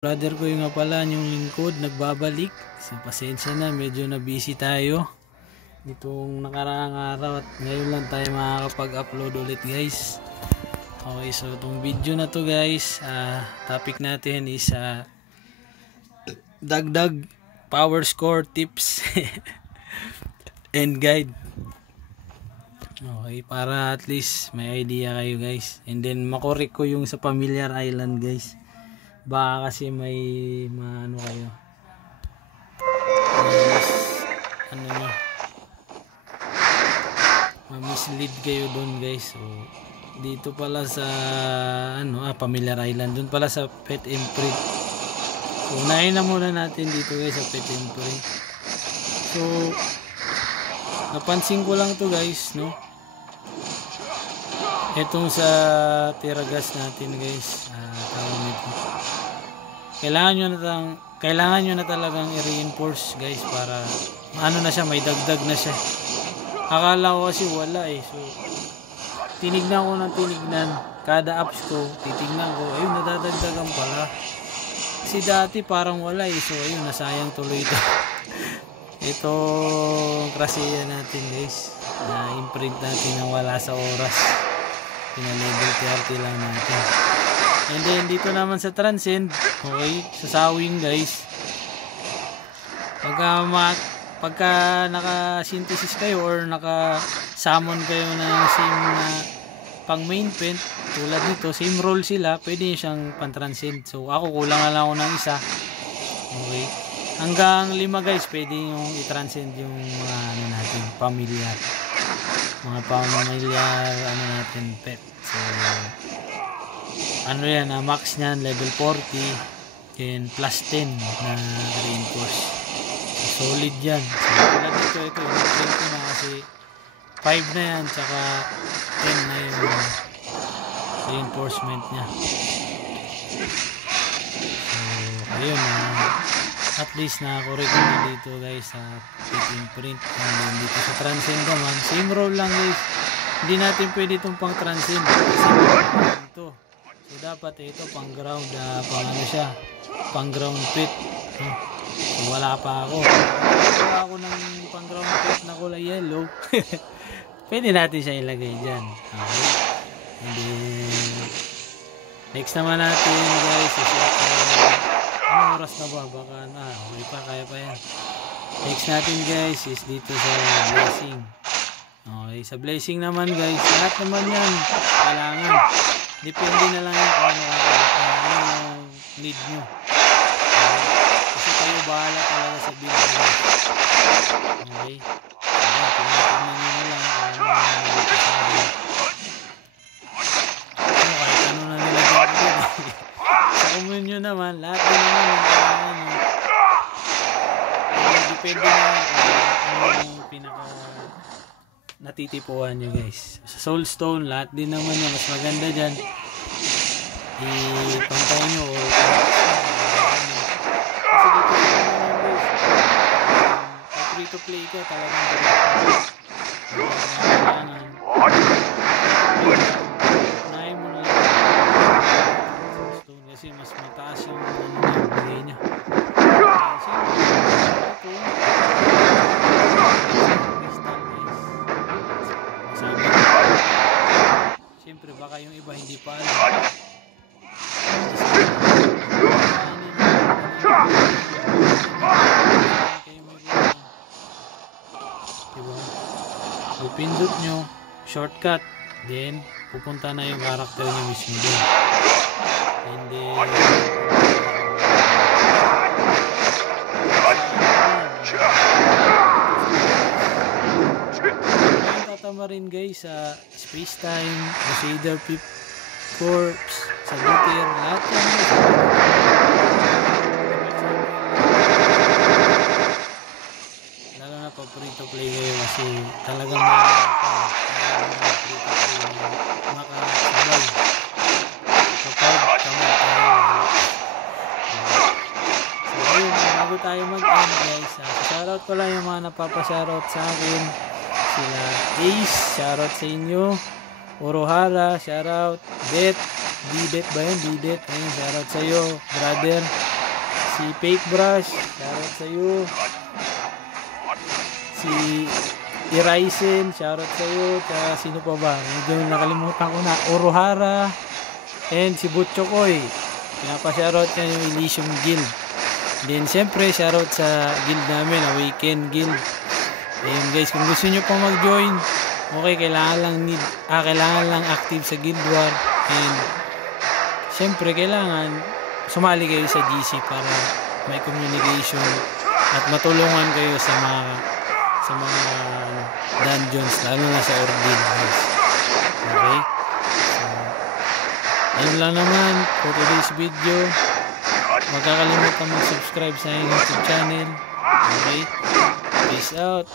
Brother ko yung nga pala yung lingkod nagbabalik. So pasensya na, medyo na busy tayo nitong nakaraang araw at ngayon lang tayo makakapag-upload ulit guys. Okay, so itong video na to guys, topic natin is dagdag power score tips and guide. Okay, para at least may idea kayo guys. And then makorek ko yung sa Familiar Island guys. Baka kasi may ano kayo, ano nyo, ma-mislead kayo doon guys. So dito pala sa Familiar Island, doon pala sa Pet Imprint. So unahin na muna natin dito guys sa Pet Imprint. So napansin ko lang to guys, no, etong sa tiragas natin guys, tawag nito, kailangan nyo na talagang i-reinforce guys para ano na siya, may dagdag na siya. Akala ko kasi wala so tinignan ko ng tinignan kada apps ko, titignan ko, ayun, nadadagdagan pala. Kasi dati parang wala so ayun, nasayang tuloy ito. Ito krasiya natin guys, na imprint natin na wala sa oras, pina-level 30 lang natin. And then dito naman sa Transcend, okay, sa sawing guys, pagka naka-synthesis kayo or naka-summon kayo ng same na pang main pen, tulad nito, same role sila, pwede siyang pan-transcend. So ako kulang na lang ako ng isa. Okay, hanggang 5 guys, pwede yung i-transcend yung mga natin, familiar natin pet. So ano yan, max nyan level 40 and plus 10 na reinforce. So, solid yan. So tulad dito, ito yung 20 na kasi 5 na yan, tsaka 10 na yung reinforcement nya. So ayun, at least nakakorek na dito guys sa Pet Imprint. And then dito sa Transcend naman, same role lang guys, hindi natin pwede itong pang Transcend kasi ito. So dapat ito pang ground, pang ano siya, pang ground pet. So wala pa ako ng pang ground pet na kulay yellow. Pwede natin siya ilagay dyan. Okay, and then next naman natin guys is ano oras na ba, baka okay pa, kaya pa yan. Next natin guys is dito sa blessing. Okay, sa blessing naman guys, lahat naman yan kailangan, depende na lang yan kung ano need nyo. Kasi kayo bahala talaga sa build nyo. Okay, tingnan nyo lang kung ano dito sa kahit ano na nilagay ko. Sa commune nyo naman, lahat din naman yung kailangan nyo. Depende na kung ano yung pinaka natitipuan nyo guys. Sa soulstone, lahat din naman yan. Mas maganda dyan ipantay nyo o kasi dito guys, free to play ka talagang unahin mo na lang soulstone kasi mas mataas yung bigay nya. Siyempre baka yung iba hindi pa alam. Diba? Ipindot nyo shortcut, then pupunta na yung karakter nyo mismo doon. And then tatama rin guys sa Space Time, Crusader, Pip Corps, sa Butir, lahat yan. Lalo na pa free to play kayo kasi talagang makasabay kapag tamad tayo. So ayun, bago tayo mag-end guys, shoutout ko lang yung mga napapashoutout sa akin. Sila Ace, shoutout sa inyo. Urohara, shoutout. Bet ba yun? Bidet, ayun, shoutout sa iyo brother. Si Fake Brush, shoutout sa iyo. Si Iraizen, shoutout sa iyo. Tsaka sino pa ba? Medyo nakalimutan ko na. Orohara. And si Butchokoy. Pinapa-shoutout niya yung Elysium Guild. Then siyempre, shoutout sa guild namin, Awaken Guild. Ayun guys, kung gusto nyo pa mag-join, okay, kailangan lang active sa Guild War. And siyempre, kailangan sumali kayo sa GC para may communication at matulungan kayo sa mga dungeons, lalo na sa Ordeal guys. Okay? So, ayun lang naman for today's video. Huwag kakalimutan mag-subscribe sa aking YouTube channel. Okay? Peace out.